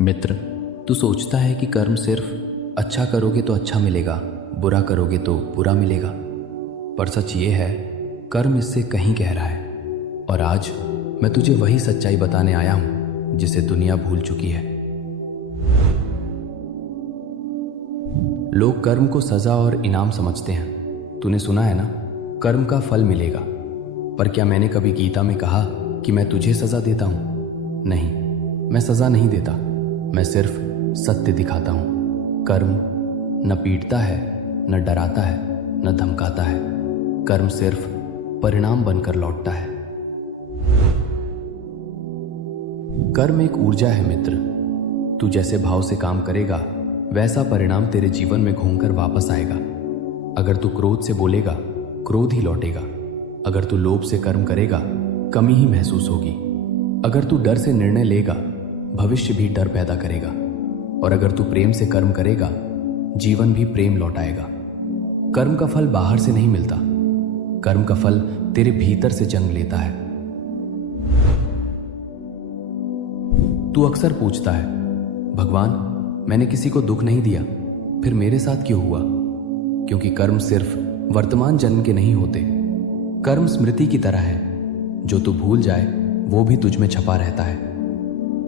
मित्र, तू सोचता है कि कर्म सिर्फ अच्छा करोगे तो अच्छा मिलेगा, बुरा करोगे तो बुरा मिलेगा। पर सच ये है, कर्म इससे कहीं गहरा है। और आज मैं तुझे वही सच्चाई बताने आया हूं जिसे दुनिया भूल चुकी है। लोग कर्म को सजा और इनाम समझते हैं। तूने सुना है ना, कर्म का फल मिलेगा। पर क्या मैंने कभी गीता में कहा कि मैं तुझे सजा देता हूं? नहीं, मैं सजा नहीं देता, मैं सिर्फ सत्य दिखाता हूं। कर्म न पीटता है, न डराता है, न धमकाता है। कर्म सिर्फ परिणाम बनकर लौटता है। कर्म एक ऊर्जा है मित्र। तू जैसे भाव से काम करेगा, वैसा परिणाम तेरे जीवन में घूमकर वापस आएगा। अगर तू क्रोध से बोलेगा, क्रोध ही लौटेगा। अगर तू लोभ से कर्म करेगा, कमी ही महसूस होगी। अगर तू डर से निर्णय लेगा, भविष्य भी डर पैदा करेगा। और अगर तू प्रेम से कर्म करेगा, जीवन भी प्रेम लौटाएगा। कर्म का फल बाहर से नहीं मिलता, कर्म का फल तेरे भीतर से जन्म लेता है। तू अक्सर पूछता है, भगवान, मैंने किसी को दुख नहीं दिया, फिर मेरे साथ क्यों हुआ? क्योंकि कर्म सिर्फ वर्तमान जन्म के नहीं होते। कर्म स्मृति की तरह है, जो तू भूल जाए वो भी तुझ में छपा रहता है।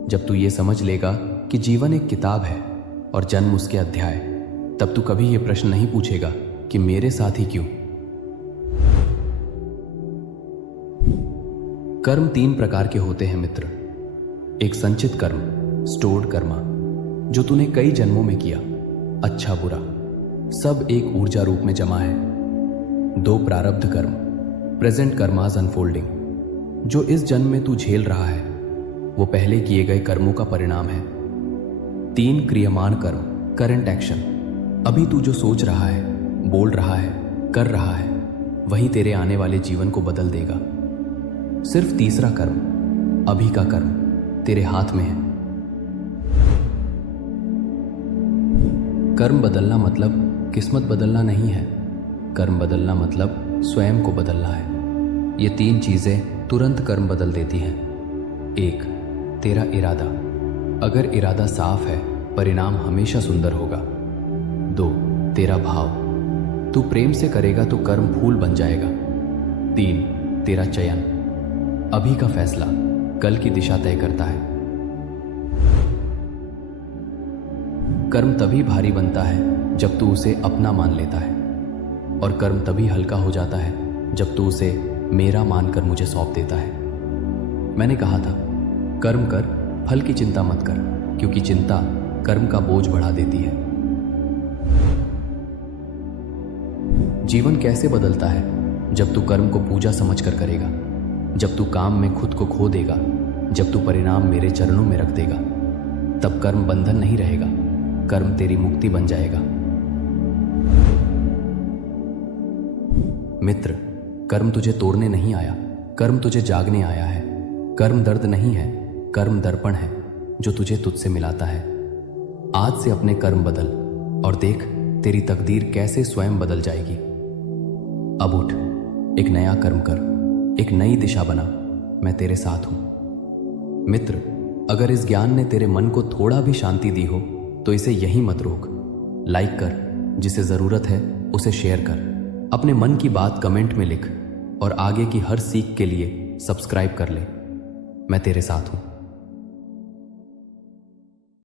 जब तू ये समझ लेगा कि जीवन एक किताब है और जन्म उसके अध्याय, तब तू कभी ये प्रश्न नहीं पूछेगा कि मेरे साथ ही क्यों। कर्म 3 प्रकार के होते हैं मित्र। एक संचित कर्म, स्टोर्ड कर्मा, जो तूने कई जन्मों में किया, अच्छा बुरा सब एक ऊर्जा रूप में जमा है। 2 प्रारब्ध कर्म, प्रेजेंट कर्मास अनफोल्डिंग, जो इस जन्म में तू झेल रहा है, वो पहले किए गए कर्मों का परिणाम है। 3 क्रियमान कर्म, करंट एक्शन, अभी तू जो सोच रहा है, बोल रहा है, कर रहा है, वही तेरे आने वाले जीवन को बदल देगा। सिर्फ तीसरा कर्म, अभी का कर्म, तेरे हाथ में है। कर्म बदलना मतलब किस्मत बदलना नहीं है। कर्म बदलना मतलब स्वयं को बदलना है। ये 3 चीजें तुरंत कर्म बदल देती हैं। 1, तेरा इरादा। अगर इरादा साफ है, परिणाम हमेशा सुंदर होगा। 2, तेरा भाव। तू प्रेम से करेगा तो कर्म फूल बन जाएगा। 3, तेरा चयन। अभी का फैसला कल की दिशा तय करता है। कर्म तभी भारी बनता है जब तू उसे अपना मान लेता है, और कर्म तभी हल्का हो जाता है जब तू उसे मेरा मानकर मुझे सौंप देता है। मैंने कहा था, कर्म कर, फल की चिंता मत कर, क्योंकि चिंता कर्म का बोझ बढ़ा देती है। जीवन कैसे बदलता है? जब तू कर्म को पूजा समझकर करेगा, जब तू काम में खुद को खो देगा, जब तू परिणाम मेरे चरणों में रख देगा। तब कर्म बंधन नहीं रहेगा, कर्म तेरी मुक्ति बन जाएगा। मित्र, कर्म तुझे तोड़ने नहीं आया, कर्म तुझे जागने आया है। कर्म दर्द नहीं है, कर्म दर्पण है जो तुझे तुझसे मिलाता है। आज से अपने कर्म बदल और देख तेरी तकदीर कैसे स्वयं बदल जाएगी। अब उठ, एक नया कर्म कर, एक नई दिशा बना। मैं तेरे साथ हूं। मित्र, अगर इस ज्ञान ने तेरे मन को थोड़ा भी शांति दी हो तो इसे यहीं मत रोक। लाइक कर, जिसे जरूरत है उसे शेयर कर, अपने मन की बात कमेंट में लिख और आगे की हर सीख के लिए सब्सक्राइब कर ले। मैं तेरे साथ हूं।